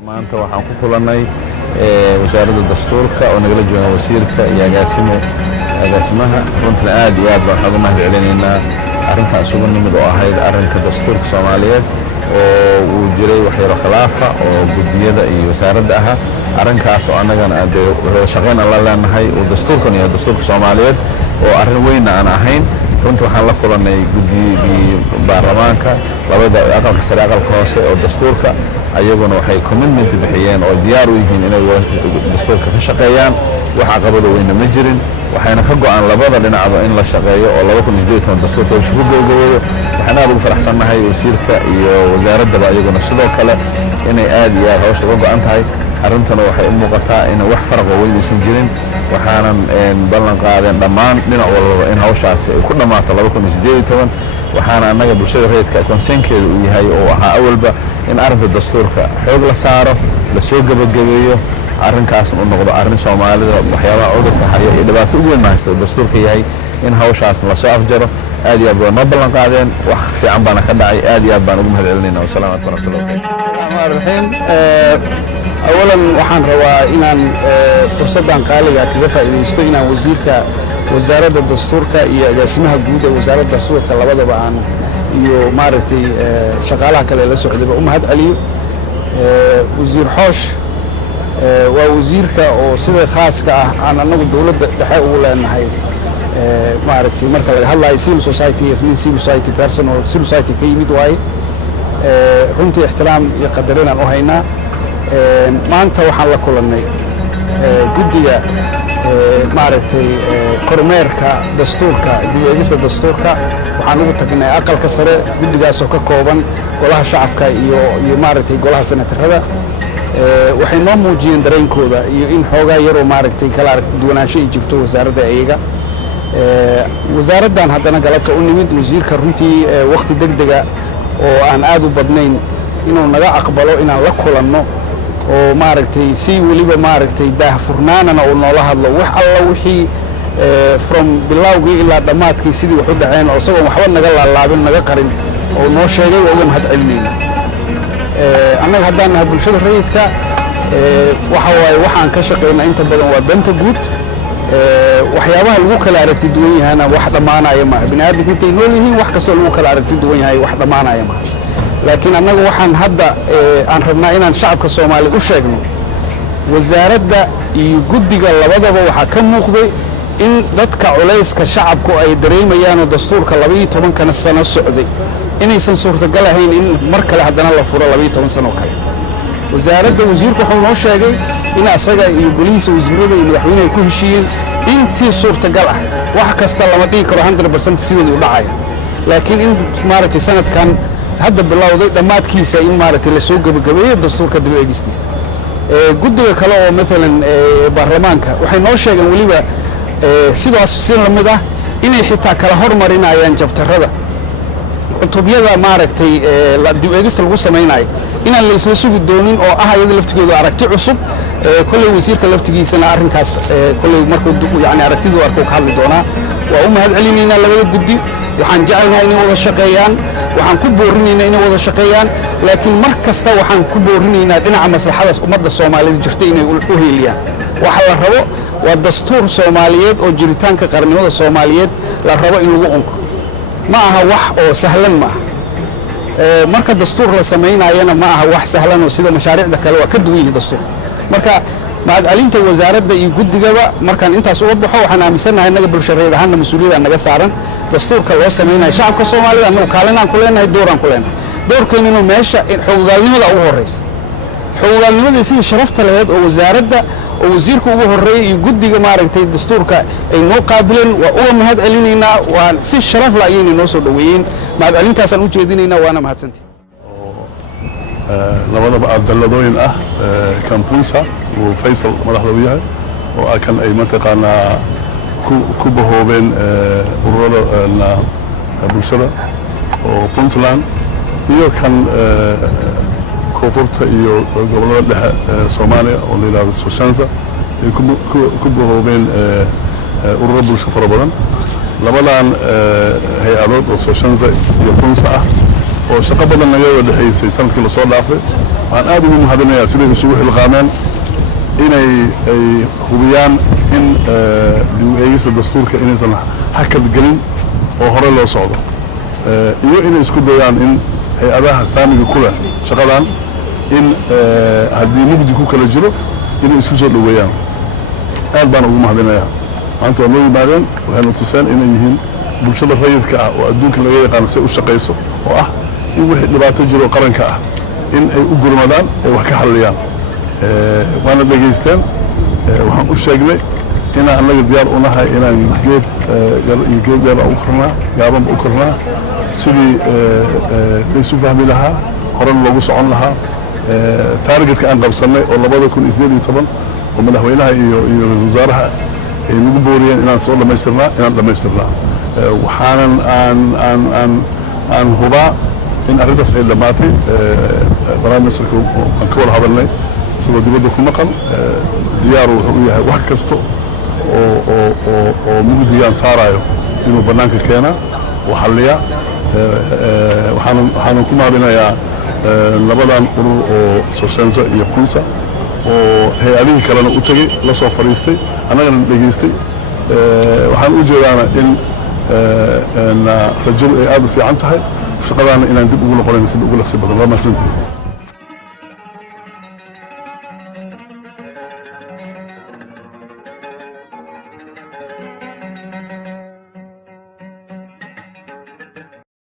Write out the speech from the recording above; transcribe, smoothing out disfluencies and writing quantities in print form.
maanta waxaan ku kulanay wasaaradda dastuurka oo nagala jooga wasiirka iyo agaasimaha runtii aad iyo aad baan uga mahadcelinaynaa arrintaas ugu nimid oo ahayd arrinka dastuurka Soomaaliyeed oo uu jiray waxyaro khilaafa oo gudiyada iyo wasaaradda aha arrinkaas oo anagana wada shaqeyn la leenahay oo dastuurkan iyo dastuurka Soomaaliyeed oo arrin weyn aan ahayn runtii waxaan la kulanay gudiyadii baarlamaanka labada aqalka sare aqalka hoose oo dastuurka ayaguna waxay commitment bixiyeen oo diyaar u yihiin inay dastuurka ka shaqeeyaan waxa qabada weyna ma jirin waxayna ka go'an labada dhinacba in la shaqeeyo oo 2018 dastuurka uu soo gogolayo waxaan aad ugu faraxsanahay wasiirka iyo wasaaradda ayaguna sidoo kale inay aad iyo aad hoos uga go'an tahay arrintana waxay u muuqataa in wax farq weyn aysan jirin waxaanan ballan qaadeen dhammaan dhinac walba in hawshaasi ay ku dhamaato 2018 waxaana annaga bulshada rayidka konsenkeedu uu yahay oo waxa awalba in arrinta dastuurka xoog la saaro la soo gabagabeeyo arrinkaas uu noqdo arrin Soomaalida waxyaabaha cudurka haya iyo dhibaato ugu weyn haysta dastuurka yahay in hawshaas la soo afjaro aad iyo aad baan ballan qaadeen wax fiican baan ka dhacay aad iyo aad baan ugu mahadcelinaynaa wasalaam alaykum أولاً waxaan rabaa inaan fursadan qaaliga kaga faa'iideysto inaan wasiirka wasaaradda dastuurka iyo agaasimaha guud ee wasaaradda dastuurka labadaba aan iyo maaragtay shaqaalaha kale la socdaba u mahad celiyo wasiir Xoosh waa wasiirka oo sida khaaska ah aan anagu dawladda dhexe ugu leenahay maaragtay marka laga hadlayo civil society civil society person oo civil society ka yimid waay runtii ixtiraam iyo qadarin aan u haynaa maanta waxaan la kulannay guddiga maaragtay kormeerka dastuurka dib u eegista dastuurka waxaan ugu tagnay aqalka sare guddigaas oo ka kooban golaha shacabka iyo maaragtay golaha senatarada waxay noo muujiyeen dareenkooda iyo in xoogaa yaroo maaragtay kala aragti duwanaansho ay jirto wasaaradda iyaga wasaaraddan haddana galabta u nimid wasiirka runtii waqti degdega oo aan aad u badnayn inuu naga aqbalo inaan la kulanno oo maaragtay si waliba maaragtay daahfurnaanana uu noola hadlo wax alla wixii from bilowgii ilaa dhamaadkii sidii wax u dhaceen oo isagoo waxba naga laalaabin naga qarin oo noo sheegay oo uga mahad celinayna annaga haddaan nahay bulshada rayidka waxa waaye waxaan ka shaqeynaa inta badan waa danta guud waxyaabaha lagu kala aragti duwan yahayna wax dhamaanaya ma bini'aadamka intay nool yihiin wax kastoo lagu kala aragti duwan yahay wax dhamaanaya ma laakiin annaga waxaan hadda aan rabnaa inaan shacabka Soomaaliyeed u sheegno wasaaradda iyo guddiga labadaba waxa ka muuqday in dadka culayska shacabku ay dareemayaan oo dastuurka 12 sano socday inaysan suurtagal ahayn in mar kale haddana la furo 12 sano kale wasaaradda wasiirku wuxuu noo sheegay in asaga iyo golihiisa wasiirada iyo madaxweynaha ku heshiiyeen intii suurtagal ah wax kasta lama dhigi karo 100% sidii u dhacay laakiin in maaragtay sanadkan hadda bilowday dhamaadkiisa in maaragtay la soo gabagabeeyo dastuurka dib u eegistiisa guddiga kale oo midalan baarlamaanka waxay noo sheegeen waliba sidaas si lamid ah inay xitaa kala hormarinayaan jabtarada cutubyada maaragtay la dib u eegista lagu sameeyay inaan la isla sugi doonin oo ah ayada laftigeedu aragti cusub kulli wasiirka laftigiisana arrinkaas kulli markuu yani aragtidu arko ka hadli doonaa waa u mahad celinaynaa labada guddi waxaan jecelnahay inay wada shaqeeyaan waxaan ku boorinaynaa inay wada shaqeeyaan laakiin mar kasta waxaan ku boorinaynaa dhinaca maslaxada ummadda Soomaaliyeed jirta inay u heeliyaan waxa la rabo waa dastuur Soomaaliyeed oo jiritaanka qarnimada Soomaaliyeed la rabo in lagu unko ma aha wax oo sahlan ma aha marka dastuur la sameeynaayana ma aha wax sahlan oo sida mashaariicda kale waa ka duwan yihiin dastuur marka maad alinta wasaaradda iyo guddigaba markaan intaas uga baxo waxaan aaminsanahay naga bulshada ahaan mas'uuliyadda naga saaran dastuurka loo sameeyay shacabka Soomaaliyeed annagu kaalinaan ku leenahay dooran ku leenahay doorkeena inuu meesha xoogaalnimada ugu horeysa xoogaalnimada sidii sharafta lahayd oo wasaaradda oo wasiirku ugu horeeyay iyo guddiga maaragtay dastuurka ay noo qaabileen waa uga mahad celinaynaa waan si sharaf la ayay noo soo dhaweeyeen mahad celintaas aan u jeedinaynaa waana mahadsantii labadaba abdaladooyin ah kampusa oo Faisal madaxda u yahay oo kan ay mataqaanaa ku bahoobeen ururada bulshada oo Puntland iyo kan koonfurta iyo gobolada dhexe Soomaaliya oo la yiraahdo Soshanza ay ku bahoobeen ururada bulshada fara badan labadan hay'adood oo Soshanza iyo Punsa ah oo shaqo badan naga wada dhaxaysay sanadkii la soo dhaafay waxaan aad ugu mahadinayaa siday isugu xilqaameen inay hubiyaan in dib u eegista dastuurka inaysan hakad gelin oo hore loo socdo iyo inay isku dayaan in hay-adaha saamiga ku leh shaqadan in haddii mugdi ku kala jiro inay isku soo dhoweeyaan aad baan ugu mahadinayaa maanta waa noo yimaadeen waxayna tuseen inay yihiin bulshada rayidka ah oo adduunka laga yaqaano si u shaqayso oo ah in wixii dhibaato jiro qaranka ah in ay u gurmadaan ay wax ka xalliyaan waana dhegaysteen waxaan u sheegnay inaan annaga diyaar u nahay inaan geed yar iyo geed dheer u karnaa gaabanba u karnaa sidii laysu fahmi lahaa horena loogu socon lahaa taargetka aan qabsannay oo 2018 oo madaxweynaha iyo ra-iisul wasaaraha ay nagu booriyeen inaan soo dhammaystirnaa inaan dhammaystirnaa waxaanan aan hubaa in arrintaas ay dhammaatay prime ministerka aan ka wada hadalnay isagoo dibadda ku maqan diyaaru wuxuu u yahay wax kasta oo mugdigaan saarayo inuu bannaanka keenaa oo xalliya waxaanan ku mahadinayaa labadan urur oo Sosenza iyo Kunsa oo hay-adihii kalena u tegey la soo fadhiistay annagana dhegaystay waxaan u jeedaana in rajadu ay aad u fiican tahay shaqadaana inaan dib ugu noqonayn sida ugu laqsi badan waa mahadsantihiin